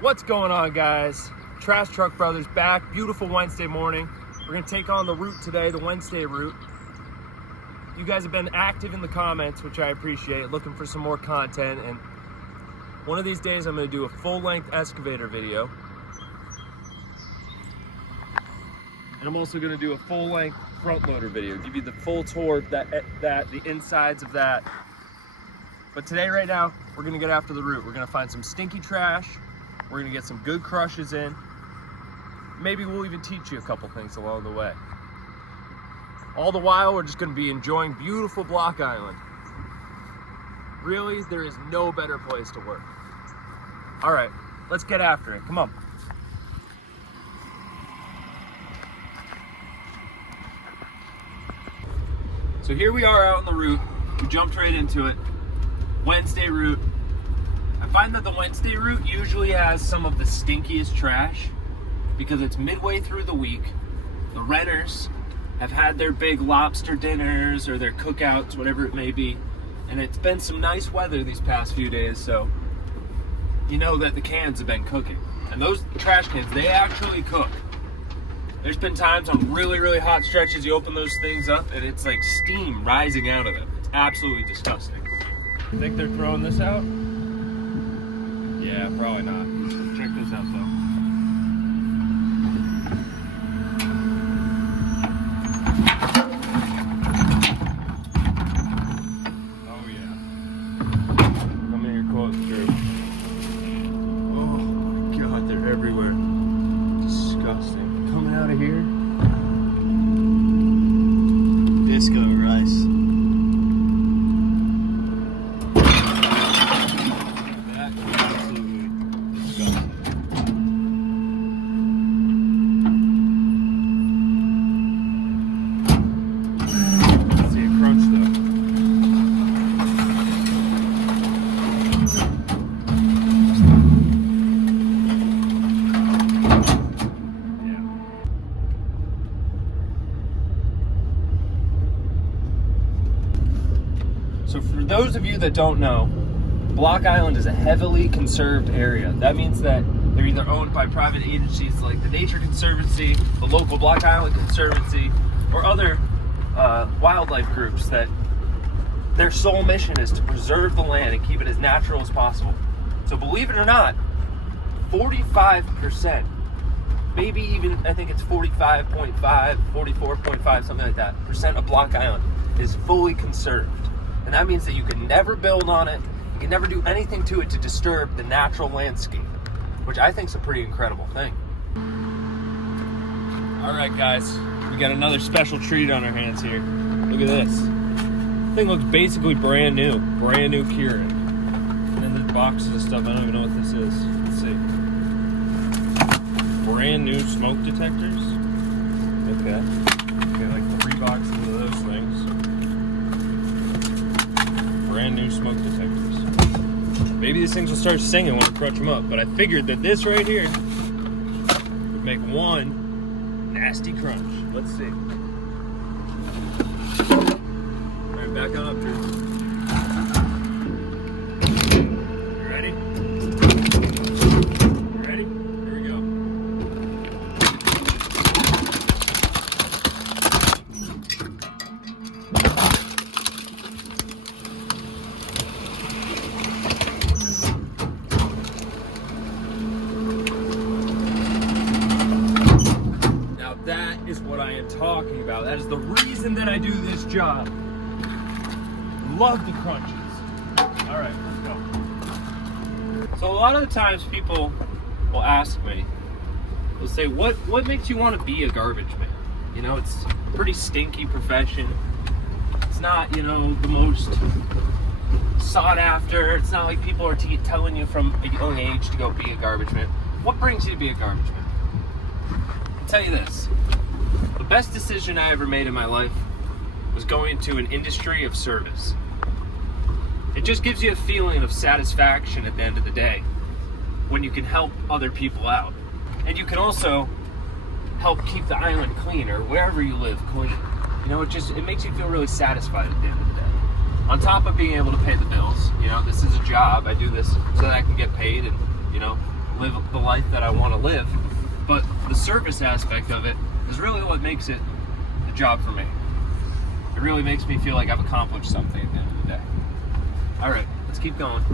What's going on, guys? Trash Truck Brothers back. Beautiful Wednesday morning. We're gonna take on the route today, the Wednesday route. You guys have been active in the comments, which I appreciate, looking for some more content, and one of these days I'm gonna do a full-length excavator video. And I'm also gonna do a full-length front loader video, give you the full tour of the insides of that. But today, right now, we're gonna get after the route. We're gonna find some stinky trash. We're gonna get some good crushes in. Maybe we'll even teach you a couple things along the way. All the while, we're just gonna be enjoying beautiful Block Island. Really, there is no better place to work. All right, let's get after it, come on. So here we are out on the route. We jumped right into it. Wednesday route. I find that the Wednesday route usually has some of the stinkiest trash because it's midway through the week. The renters have had their big lobster dinners or their cookouts, whatever it may be, and it's been some nice weather these past few days, so you know that the cans have been cooking. And those trash cans, they actually cook. There's been times on really, really hot stretches, you open those things up and it's like steam rising out of them. It's absolutely disgusting. Think they're throwing this out? Yeah, probably not. Check this out though. Oh yeah. Come in here close, Drew. Oh my god, they're everywhere. Disgusting. Coming out of here. Disco rice. That is absolutely disgusting. Let's see a crunch though. So for those of you that don't know, Block Island is a heavily conserved area. That means that they're either owned by private agencies like the Nature Conservancy, the local Block Island Conservancy, or other wildlife groups that their sole mission is to preserve the land and keep it as natural as possible. So believe it or not, 45%, maybe even I think it's 45.5, 44.5, something like that, percent of Block Island is fully conserved. And that means that you can never build on it, you can never do anything to it to disturb the natural landscape, which I think is a pretty incredible thing. All right, guys, we got another special treat on our hands here. Look at this. This thing looks basically brand new curing. And then there's boxes of stuff, I don't even know what this is. Let's see. Brand new smoke detectors. Okay, like 3 boxes of those things. Brand new smoke detectors. Maybe these things will start singing when I crunch them up, but I figured that this right here would make one nasty crunch. Let's see. All right, back on up, Drew. You ready? You ready? Here we go. That is what I am talking about. That is the reason that I do this job. Love the crunches. All right, let's go. So a lot of the times people will ask me, they'll say, what makes you want to be a garbage man? You know, it's a pretty stinky profession. It's not, you know, the most sought after. It's not like people are telling you from a young age to go be a garbage man. What brings you to be a garbage man? I'll tell you this. The best decision I ever made in my life was going into an industry of service. It just gives you a feeling of satisfaction at the end of the day when you can help other people out. And you can also help keep the island clean, or wherever you live clean. You know, it makes you feel really satisfied at the end of the day. On top of being able to pay the bills, you know, this is a job. I do this so that I can get paid and, you know, live the life that I want to live. But the service aspect of it is really what makes it a job for me. It really makes me feel like I've accomplished something at the end of the day. All right, let's keep going.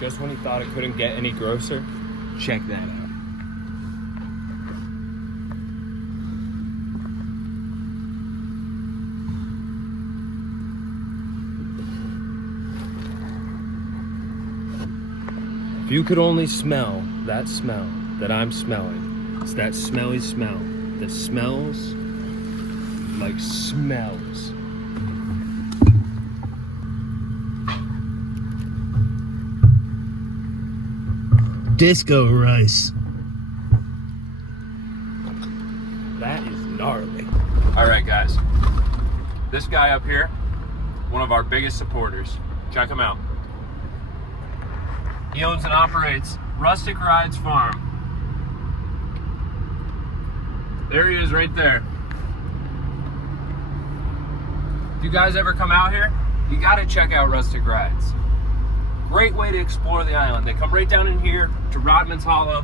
Just when you thought it couldn't get any grosser, check that out. If you could only smell that smell that I'm smelling, it's that smelly smell that smells like smells. Disco rice. That is gnarly. All right, guys. This guy up here, one of our biggest supporters. Check him out. He owns and operates Rustic Rides Farm. There he is right there. If you guys ever come out here, you gotta check out Rustic Rides. Great way to explore the island. They come right down in here to Rodman's Hollow,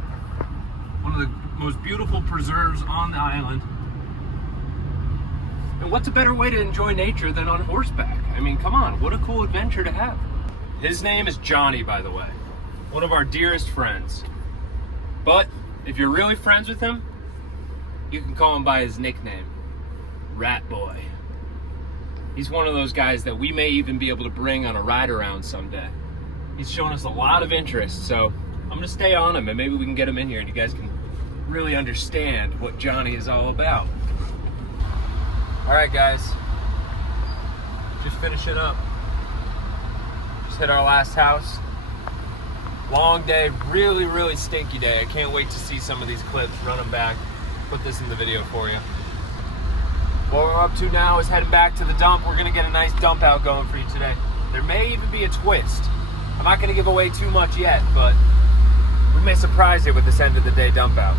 one of the most beautiful preserves on the island. And what's a better way to enjoy nature than on horseback? I mean, come on, what a cool adventure to have. His name is Johnny, by the way. One of our dearest friends. But if you're really friends with him, you can call him by his nickname, Rat Boy. He's one of those guys that we may even be able to bring on a ride around someday. He's shown us a lot of interest, so I'm gonna stay on him and maybe we can get him in here and you guys can really understand what Johnny is all about. All right, guys, just finishing up. Just hit our last house. Long day, really, really stinky day. I can't wait to see some of these clips, run them back, put this in the video for you. What we're up to now is heading back to the dump. We're gonna get a nice dump out going for you today. There may even be a twist. I'm not gonna give away too much yet, but we may surprise you with this end of the day dump out.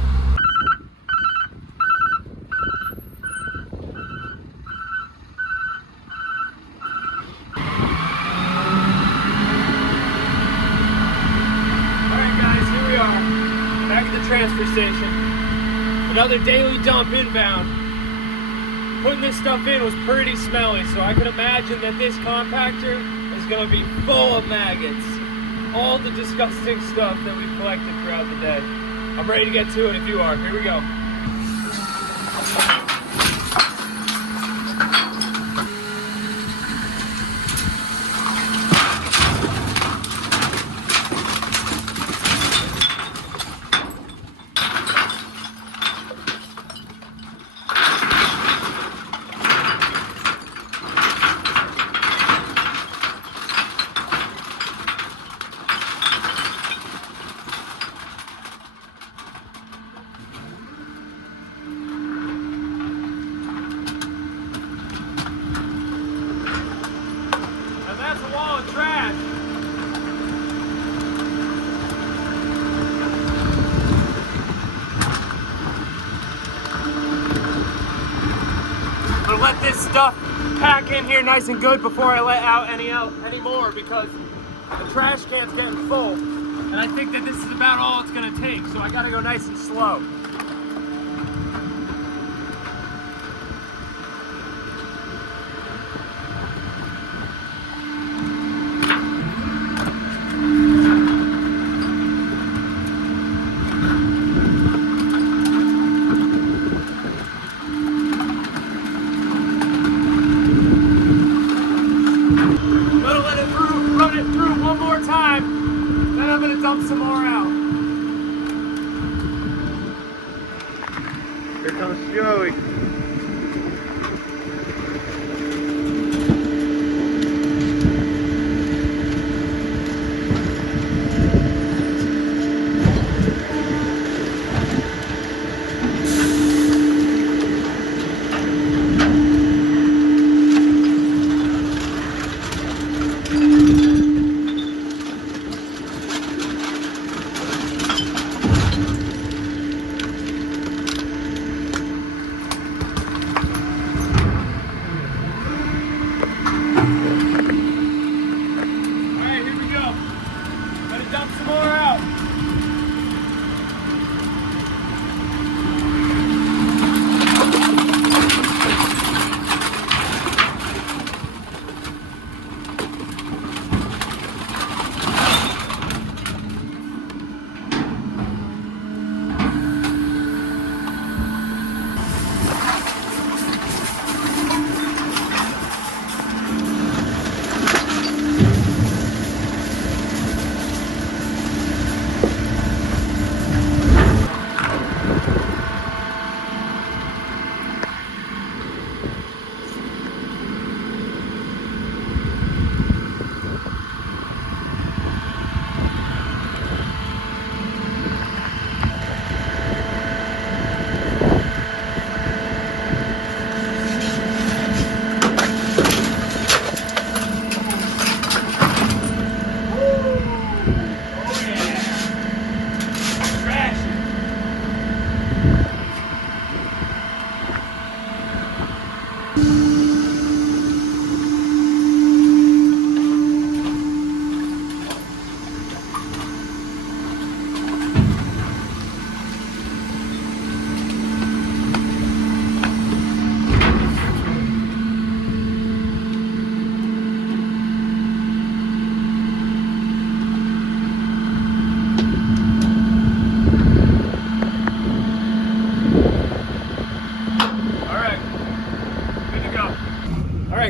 Transfer station. Another daily dump inbound. Putting this stuff in was pretty smelly, so I can imagine that this compactor is going to be full of maggots. All the disgusting stuff that we've collected throughout the day. I'm ready to get to it if you are. Here we go. Let this stuff pack in here nice and good before I let out any more because the trash can's getting full. And I think that this is about all it's gonna take, so I gotta go nice and slow. Some more out. Here comes Joey.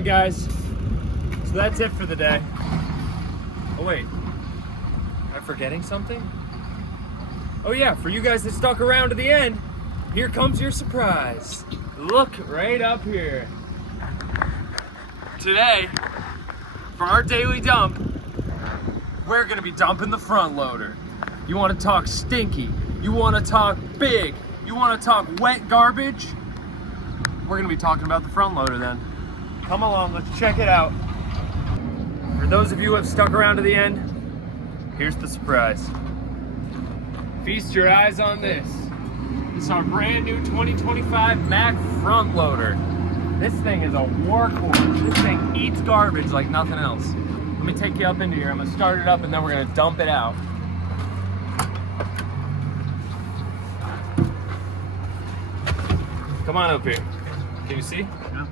guys, so that's it for the day. Oh wait, am I forgetting something? Oh yeah, for you guys that stuck around to the end, here comes your surprise. Look right up here. Today, for our daily dump, we're gonna be dumping the front loader. You wanna talk stinky, you wanna talk big, you wanna talk wet garbage? We're gonna be talking about the front loader then. Come along, let's check it out. For those of you who have stuck around to the end, here's the surprise. Feast your eyes on this. This is our brand new 2025 Mack front loader. This thing is a workhorse. This thing eats garbage like nothing else. Let me take you up into here. I'm gonna start it up and then we're gonna dump it out. Come on up here. Can you see? Yeah.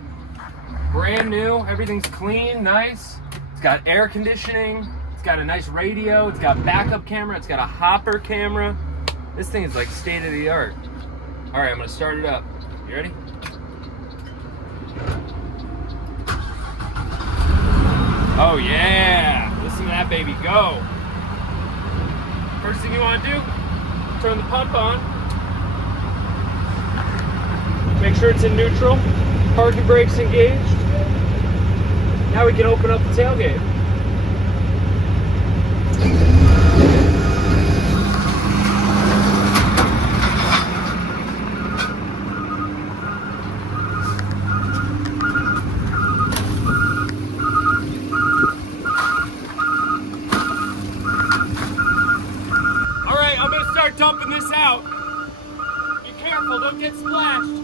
Brand new, everything's clean, nice. It's got air conditioning, it's got a nice radio, it's got backup camera, it's got a hopper camera. This thing is like state of the art. All right, I'm gonna start it up. You ready? Oh yeah, listen to that baby go. First thing you wanna do, turn the pump on. Make sure it's in neutral. Parking brake's engaged. Now we can open up the tailgate. All right, I'm gonna start dumping this out. Be careful, don't get splashed.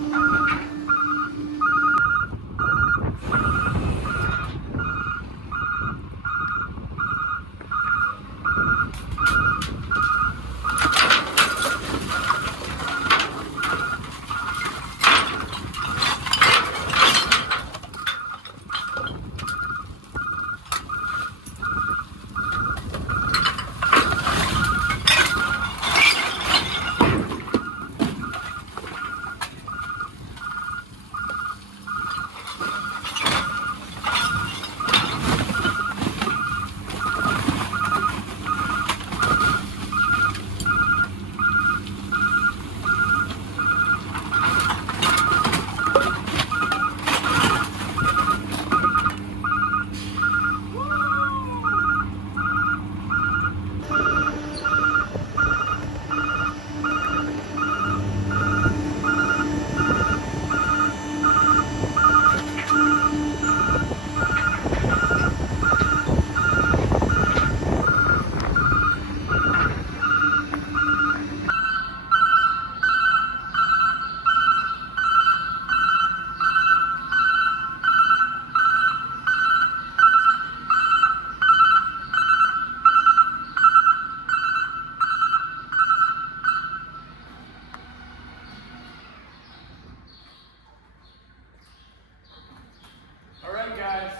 Guys,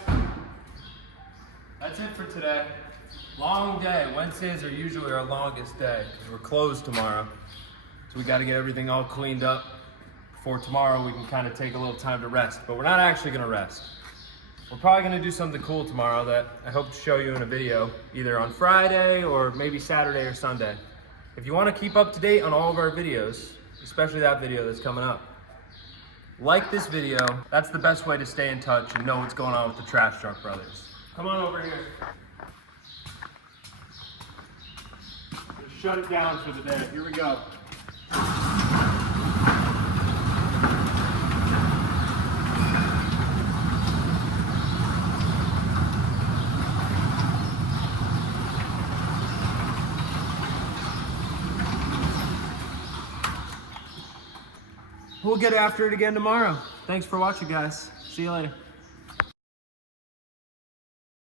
that's it for today. Long day. Wednesdays are usually our longest day because we're closed tomorrow. So we got to get everything all cleaned up before tomorrow we can kind of take a little time to rest. But we're not actually going to rest. We're probably going to do something cool tomorrow that I hope to show you in a video, either on Friday or maybe Saturday or Sunday. If you want to keep up to date on all of our videos, especially that video that's coming up, like this video. That's the best way to stay in touch and know what's going on with the Trash Truck Brothers. Come on over here. Shut it down for the day. Here we go. We'll get after it again tomorrow. Thanks for watching, guys. See you later.